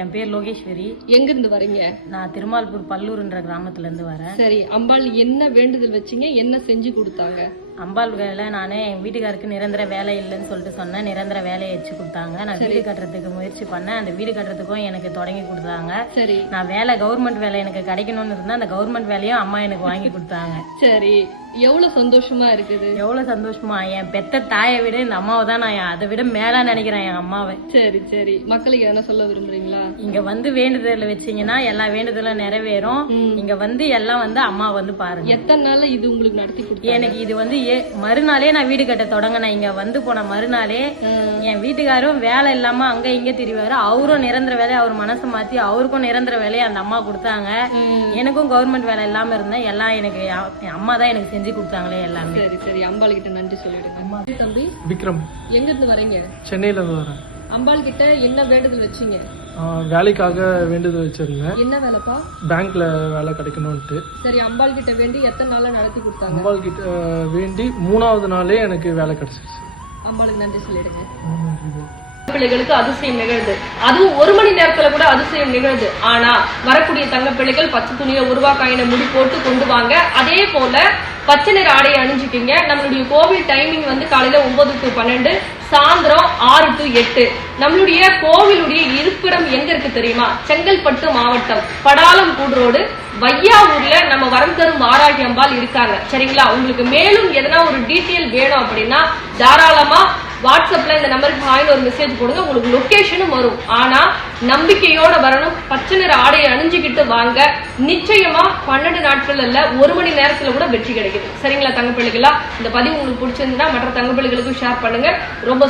என் பேர் லோகேஸ்வரி. எங்க இருந்து வரீங்க? நான் திருமால்பூர் பல்லூர்ன்ற கிராமத்துல இருந்து வரேன். சரி, அம்பாள் என்ன வேண்டுதல் வச்சீங்க? என்ன செஞ்சு கொடுத்தாங்க? அம்பாள் வேலை நானே என் வீட்டுக்காருக்கு நிரந்தர வேலை இல்லைன்னு சொல்லிட்டு சொன்னேன். நிரந்தர வேலையை வச்சு கொடுத்தாங்க. நான் வீடு கட்டுறதுக்கு முயற்சி பண்ணேன். அந்த வீடு கட்டுறதுக்கும் எனக்கு தொடங்கி கொடுத்தாங்க. சரி, நான் வேலை கவர்மெண்ட் வேலை எனக்கு கிடைக்கணும்னு இருந்தா அந்த கவர்மெண்ட் வேலையும் அம்மா எனக்கு வாங்கி கொடுத்தாங்க. சரி, எவ்வளவு சந்தோஷமா இருக்குது? எவ்வளவு சந்தோஷமா, என் பெத்த தாயை விட இந்த அம்மாவை தான் நான் அதை விட மேலா நினைக்கிறேன் என் அம்மாவை. சரி சரி, மக்களுக்கு என்ன சொல்ல விரும்புறீங்களா? இங்க வந்து வேண்டுதல் வச்சீங்கன்னா எல்லா வேண்டுதலும் நிறைவேறும். இங்க வந்து எல்லாம் வந்து அம்மா வந்து பாருங்க. எத்தனை நாள் இது உங்களுக்கு நடத்தி கொடுத்து? எனக்கு இது வந்து மறுநாளே நான் வீடு கட்ட தொடங்கினேன். இங்க வந்து போன மறுநாளே என் வீட்டுக்காரும் வேலை இல்லாம அங்க இங்க திரிவாரு. அவரும் நிரந்தர வேலையை அவர் மனசு மாத்தி அவருக்கும் நிரந்தர வேலையை அந்த அம்மா கொடுத்தாங்க. எனக்கும் கவர்மெண்ட் வேலை இல்லாம இருந்தேன். எல்லாம் எனக்கு அம்மா தான் எனக்கு செஞ்சு கொடுத்தாங்களே எல்லாமே. சரி சரி, அம்பாள் கிட்ட நன்றி சொல்லிடுங்க. தம்பி விக்ரம், எங்க இருந்து வரீங்க? சென்னையில இருந்து வரேன். அம்பாள் கிட்ட என்ன வேண்டுதல் வச்சீங்க? வேலைக்காக வேண்டுதல் வச்சிருந்தேன். என்ன வேலைப்பா? பேங்க்ல வேலை கிடைக்கணும்ட்டு. சரி, அம்பாள் கிட்ட வேண்டி எத்தனை நாளா நடத்தி கொடுத்தாங்க? அம்பாள் கிட்ட வேண்டி 3வது நாளே எனக்கு வேலை கிடைச்சிருச்சு. அம்பாளுக்கு நன்றி சொல்லிடுங்க. பிள்ளைகளுக்கு அதிசயம் நிகழ்து. அதுவும் 1 மணி நேரத்துல கூட அதிசயம் நிகழ்து. ஆனா வரக்கூடிய தங்க பிள்ளைகள் பச்சை துணியை உருவாக்காயின முடி போட்டு கொண்டு வாங்க. அதே போல பச்சை நிற ஆடையை அணிஞ்சுக்கிங்க. நம்மளுடைய கோவில் டைமிங் வந்து காலையில 9 to 12, சாயந்தரம் 6 to 8. நம்மளுடைய கோவிலுடைய இருப்பிடம் எங்க இருக்கு தெரியுமா? செங்கல்பட்டு மாவட்டம், படாலம் கூடுரோடு, வையாவூர்ல நம்ம வரம் தரும் வாராகி அம்பாள் இருக்காங்க. சரிங்களா? உங்களுக்கு மேலும் எதனா ஒரு டீட்டெயில் வேணும் அப்படின்னா தாராளமா வாட்ஸ்அப்ல இந்த நம்பருக்கு ஹாய்னு ஒரு மெசேஜ் போடுங்க. உங்களுக்கு லொகேஷனும் வரும். ஆனா நம்பிக்கையோட வரணும். பச்சை நிற ஆடையை அணிஞ்சுக்கிட்டு வாங்க. நிச்சயமா 12 நாட்கள் இல்ல 1 மணி நேரத்துல கூட வெற்றி கிடைக்குது. சரிங்களா தங்க பிள்ளைகளா? இந்த பதிவு உங்களுக்கு பிடிச்சிருந்தா மற்ற தங்க பிள்ளைகளுக்கும் ஷேர் பண்ணுங்க. ரொம்ப